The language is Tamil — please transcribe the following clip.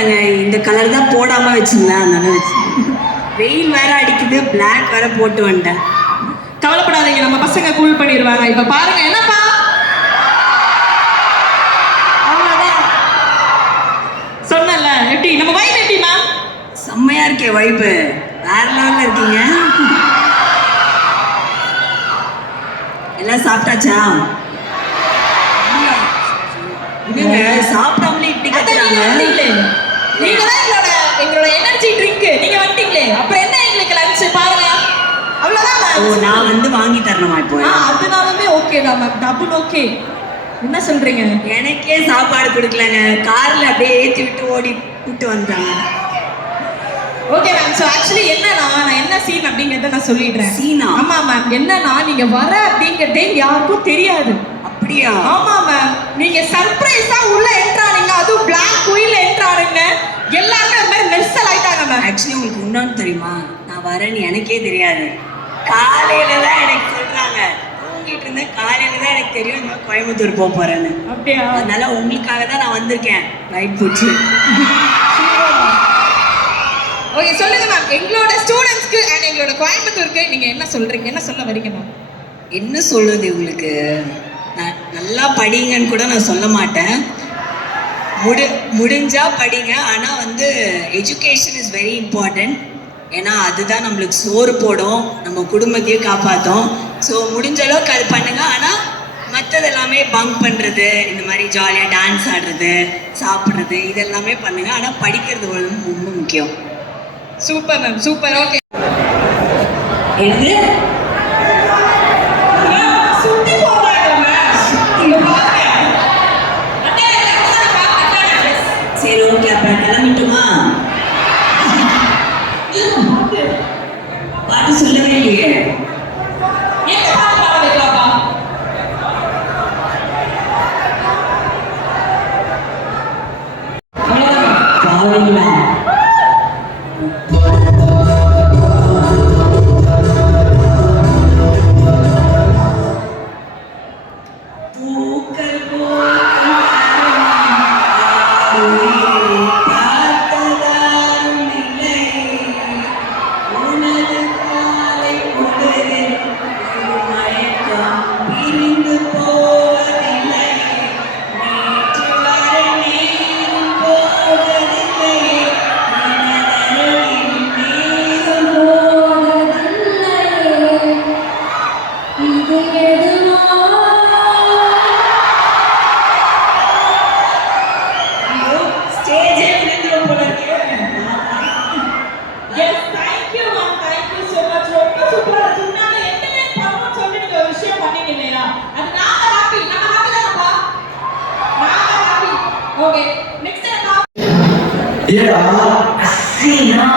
இல்லைங்க, இந்த கலர் தான் போடாம வச்சுருந்தேன், அதனால வச்சு. வெயில் வேற அடிக்குது, பிளாக் வேற போட்டு வந்துட்டேன். கவலைப்படாதீங்க, நம்ம பசங்க கூல் பண்ணிடுவாங்க. இப்ப பாருங்க, என்னப்பா சொன்னல எப்படி நம்ம வைப் எப்படி மேம்? செம்மையா இருக்கே வைப்பு, வேற லெவல்ல இருக்கீங்க. எல்லாம் சாப்பிட்டாச்சா? சாப்பிடாமலே இப்படி கத்துறாங்க. நீங்க தான் எங்களோட எனர்ஜி ட்ரிங்க், நீங்க வந்துட்டீங்களே, அப்புறம் என்ன எங்களுக்கு லஞ்ச் பாருங்க. அவ்வளவுதான். ஓ, நான் வந்து வாங்கி தரணுமா இப்போ? அதனாலுமே ஓகே தான் மேம், டபுள் ஓகே. என்ன சொல்றீங்க? எனக்கே சாப்பாடு கொடுக்கலங்க, கார்ல அப்படியே ஏற்றி விட்டு ஓடி விட்டு வந்துட்டாங்க. Okay ma'am. ஸோ ஆக்சுவலி என்னன்னா, நான் என்ன சீன் அப்படிங்கிறத நான் சொல்லிடுறேன். சீனா? ஆமா மேம். என்னன்னா, நீங்க வர அப்படிங்கிறதே யாருக்கும் தெரியாது. அப்படியா? ஆமா மேம். நீங்க சர்ப்ரைஸா உள்ள என்ட்ரானீங்க, அதுவும் பிளாக் குயில்ல என்ட்ரானீங்க. எல்லாருமே ஒரு மாதிரி மெர்சல் ஆயிட்டாங்க மேம். ஆக்சுவலி உங்களுக்கு இன்னொன்னு தெரியுமா, நான் வரேன்னு எனக்கே தெரியாது. காலையில தான் எனக்கு சொல்றாங்க, தூங்கிட்டு இருந்தேன். காலையில தான் எனக்கு தெரியும் இந்த மாதிரி கோயம்புத்தூர் போக போறேன்னு. அப்படியா? அதனால உங்களுக்காக தான் நான் வந்திருக்கேன். ரைட் போச்சு. ஓகே, சொல்லுங்க மேம். எங்களோட ஸ்டூடெண்ட்ஸ்க்கு அண்ட் எங்களோட கோயம்புத்தூருக்கு நீங்க என்ன சொல்றீங்க, என்ன சொல்ல வரீங்க மேம்? என்ன சொல்லுது உங்களுக்கு, நான் நல்லா படிங்கன்னு கூட நான் சொல்ல மாட்டேன். முடிஞ்சா படிங்க, ஆனால் வந்து எஜுகேஷன் இஸ் வெரி இம்பார்ட்டன்ட். ஏன்னா அதுதான் நம்மளுக்கு சோறு போடும், நம்ம குடும்பத்தையும் காப்பாற்றும். ஸோ முடிஞ்ச அளவுக்கு அது பண்ணுங்க. ஆனால் மற்றது எல்லாமே பங்க் பண்ணுறது, இந்த மாதிரி ஜாலியாக டான்ஸ் ஆடுறது, சாப்பிட்றது, இதெல்லாமே பண்ணுங்க. ஆனால் படிக்கிறது ரொம்ப முக்கியம். Super ma'am, super. ஓகே, எனக்கு சுத்தி போறாங்க மேம். இங்க பாருங்க. சரி, ஓகே, அப்புறம் கிளம்பிட்டுமா? பாட்டு சொல்லவே இல்லையே. என்ன பாட்டு பாட வைக்கலாம்ப்பா? பாருங்களா? Yeah, see now.